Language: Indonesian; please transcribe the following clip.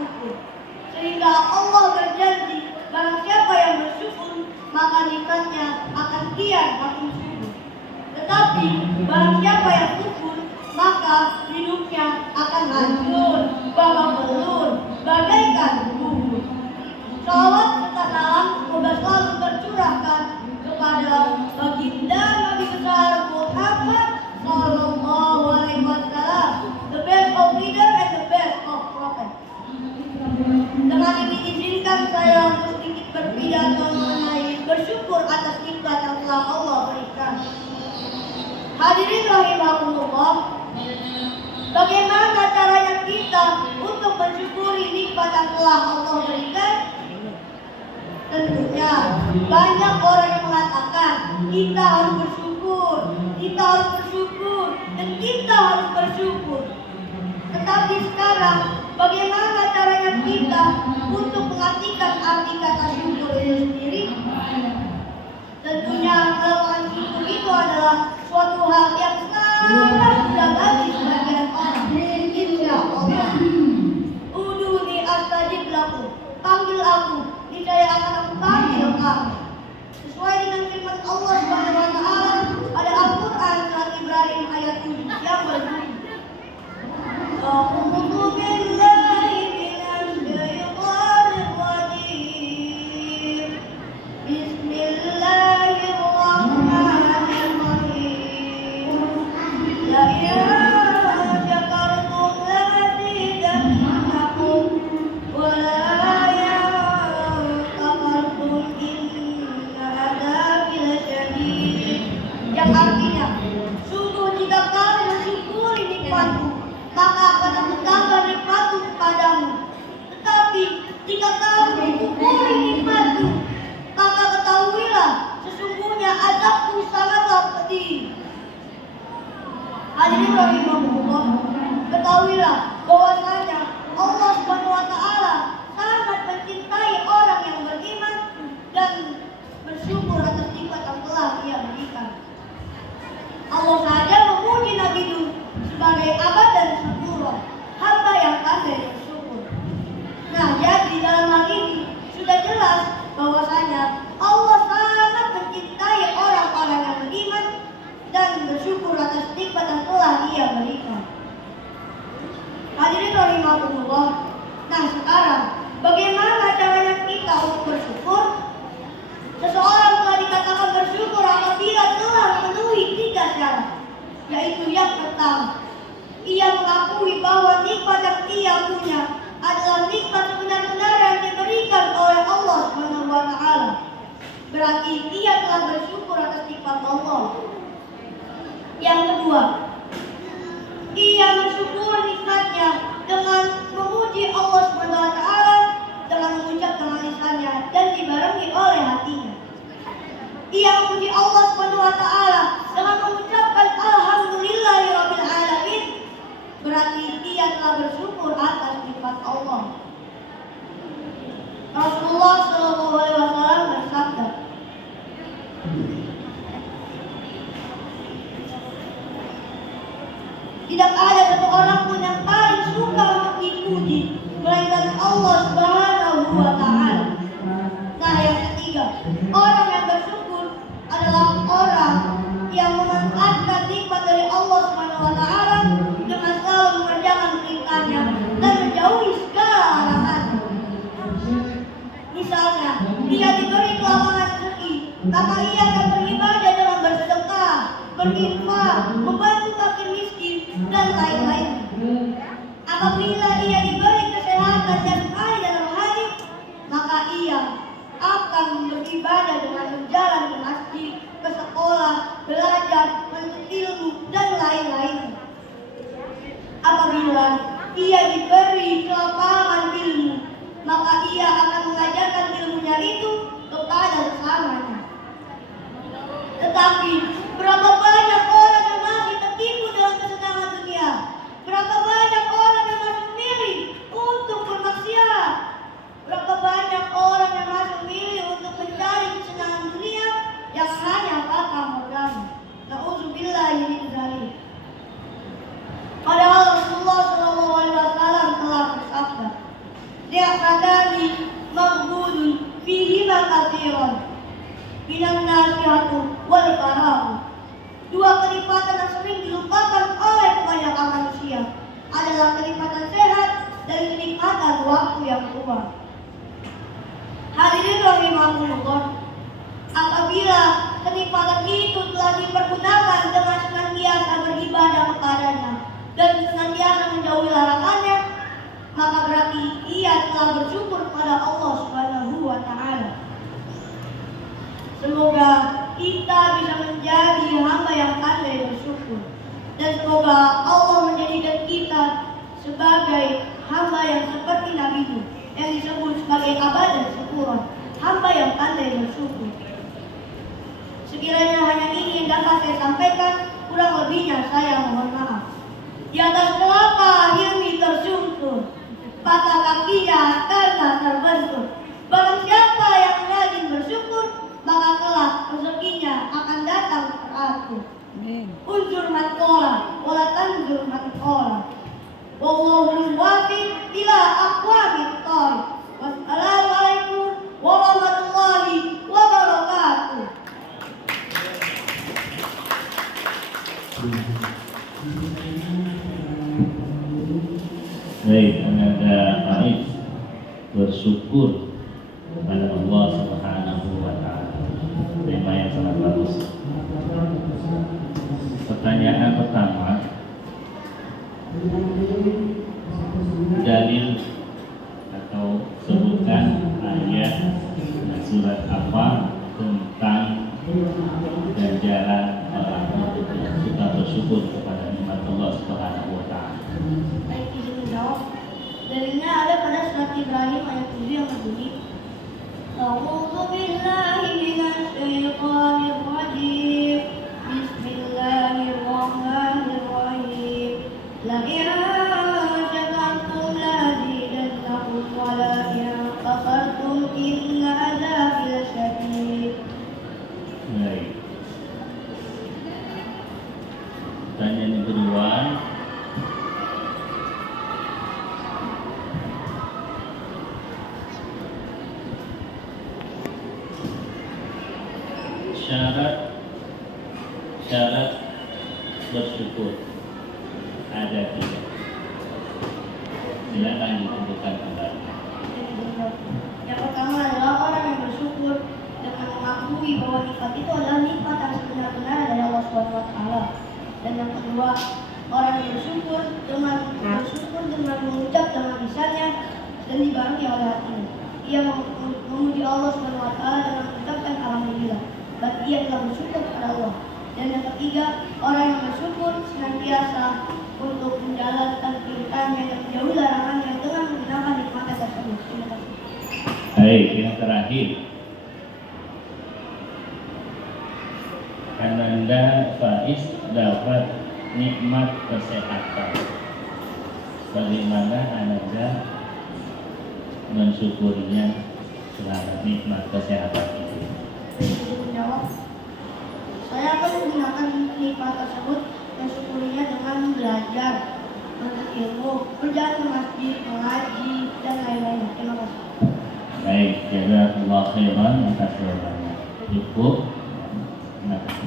syukur. Sehingga Allah berjanji, barang siapa yang bersyukur, maka nikmatnya akan kian makin subur. Tetapi barang siapa yang kufur, maka hidupnya akan hancur, babak belur, bagaikan bubur. Salawat serta salam semoga selalu tercurahkan kepada baginda Nabi besar Muhammad Sallallahu Alaihi Wasallam, the best of leader and the best of prophet. Dengan ini izinkan saya untuk sedikit berpidato mengenai bersyukur atas nikmat yang telah Allah berikan. Hadirin rahimakumullah, bagaimana caranya kita untuk mensyukuri nikmat yang telah Allah berikan? Tentunya banyak orang yang mengatakan kita harus bersyukur, dan kita harus bersyukur. Tetapi sekarang bagaimana caranya kita untuk mengartikan arti kata syukur itu sendiri? Tentunya melakukan syukur itu adalah suatu hal yang sangat mudah bagi sebagian orang. Insya Allah. Uduni astajib lakum, panggil aku, niscaya akan aku panggil kamu. Sesuai dengan firman Allah Subhanahu wa taala pada Al-Qur'an surat Ibrahim ayat 7 yang berbunyi, A'udzu billahi minasyaitonir rajim. Bismillahirrahmanirrahim. La ilaha syakartum lazidannakum wa la kafartum inna adzabi lasyadid. Yang artinya, sungguh jika kamu mensyukuri nikmatku, maka akan aku tambah nikmatku kepadamu. Tetapi jika kamu mengkufuri nikmatku, maka ketahuilah sesungguhnya azabku sangatlah pedih. Hadirin rahimahumullah, ketahuilah bahwasanya Allah Subhanahu wa taala sangat mencintai orang yang beriman dan bersyukur atas nikmat yang telah Dia berikan. Allah saja memuji Nabi Nuh sebagai abad dan syukur, hamba yang pandai bersyukur. Nah, jadi dalam hal ini sudah jelas bahwasanya Allah sangat mencintai orang-orang yang beriman dan bersyukur atas nikmat yang telah Dia berikan. Hadirin rahimahumullah. Nah, sekarang bagaimana caranya kita untuk bersyukur? Seseorang telah dikatakan bersyukur apabila telah memenuhi 3 syarat, yaitu yang pertama, ia mengakui bahwa nikmat yang ia punya adalah nikmat sebenar-benar yang diberikan oleh Allah Subhanahu wa taala. Berarti ia telah bersyukur atas nikmat Allah. Yang kedua, ia bersyukur nikmatnya dengan memuji Allah Subhanahu wa taala dengan mengucapkan lisannya dan dibarengi oleh hatinya. Ia memuji Allah Subhanahu wa taala dengan mengucapkan alhamdulillahirabbil alamin. Berarti ia telah bersyukur atas nikmat Allah. Rasulullah sallallahu alaihi wasallam bersabda, tidak ada satu orang pun yang paling suka untuk dipuji melainkan Allah Subhanahu wa taala. Nah, yang ketiga, orang yang bersyukur adalah orang yang memanfaatkan nikmat dari Allah Subhanahu wa taala dengan selalu mengerjakan perintahnya dan menjauhi segala larangannya. Misalnya, dia diberi kelapangan rezeki, maka ia akan beribadah dengan bersedekah, berinfak, membantu fakir miskin dan lain-lain. Apabila ia diberi kesehatan jasmani dan rohani, maka ia akan beribadah dengan berjalan ke masjid, ke sekolah, belajar, menuntut ilmu dan lain-lain. Apabila ia diberi kelapangan ilmu, maka ia akan mengajarkan ilmunya itu kepada sesamanya. Tetapi berapa banyak orang yang masih tertipu dalam kesenangan dunia? Berapa banyak orang yang masih memilih untuk bermaksiat? Berapa banyak orang yang masih memilih untuk mencari kesenangan dunia yang hanya fata morgana? Na'udzubillahi min dzalik. Padahal Rasulullah sallallahu alaihi wasallam telah bersabda, binan nasihatu wal farahu. Dua kenikmatan yang sering dilupakan oleh kebanyakan manusia adalah kenikmatan sehat dan kenikmatan waktu yang tua. Hadirin rahimakumullah, apabila kenikmatan itu telah dipergunakan dengan senantiasa beribadah kepadanya dan senantiasa menjauhi larangannya, maka berarti ia telah bersyukur kepada Allah Subhanahu wa Ta'ala. Semoga kita bisa menjadi hamba yang pandai bersyukur, dan semoga Allah menjadikan kita sebagai hamba yang seperti Nabi Nuh yang disebut sebagai abad dan syukuran, hamba yang pandai bersyukur. Sekiranya hanya ini yang dapat saya sampaikan, kurang lebihnya saya mohon maaf. Di atas kelapa Hilmi tersungkur, patah kakinya karena terbentur. Barang siapa yang rajin bersyukur, maka kelak rezekinya akan datang teratur. Unjur man qola, wala tanjur man qola. Wallahul muwaffiq ila aqwamit thoriq. Wassalamualaikum warahmatullahi wabarakatuh. Baik, ada Faiz bersyukur kepada Allah Subhanahu wa Ta'ala. Tema yang sangat bagus. Pertanyaan pertama, dalil atau sebutkan ayat surat apa tentang ganjaran orang yang suka bersyukur kepada nikmat Allah Subhanahu wa Ta'ala. Baik, izin menjawab. Dalilnya ada pada surat Ibrahim ayat 7 yang berbunyi, A'udzu billahi minasy syaithanir rajim. Bismillahirrahmanirrahim. La in syakartum la azidannakum wa la in kafartum inna adzabi lasyadid. Baik. Pertanyaan yang kedua, syarat bersyukur ada tiga. Silakan ditentukan kembali. Yang pertama adalah orang yang bersyukur dengan mengakui bahwa nikmat itu adalah nikmat yang sebenar-benar dari Allah SWT. Dan yang kedua, orang yang bersyukur dengan mengucap dengan lisannya dan dibarengi oleh hatinya. Ia memuji Allah SWT dengan mengucapkan alhamdulillah, berarti ia telah bersyukur kepada Allah. Dan yang ketiga, orang yang bersyukur senantiasa untuk menjalankan perintahnya dan menjauhi larangannya dengan menggunakan nikmat tersebut. Terima kasih. Baik, yang terakhir, Ananda Faiz dapat nikmat kesehatan. Bagaimana Ananda mensyukurinya terhadap nikmat kesehatan itu? Untuk menjawab, saya akan menggunakan nikmat tersebut mensyukurinya dengan belajar, menuntut ilmu, berjalan ke masjid, mengaji, dan lain-lain. Terima kasih. Baik, jazakallahu khairan atas jawabannya. Cukup. Terima kasih.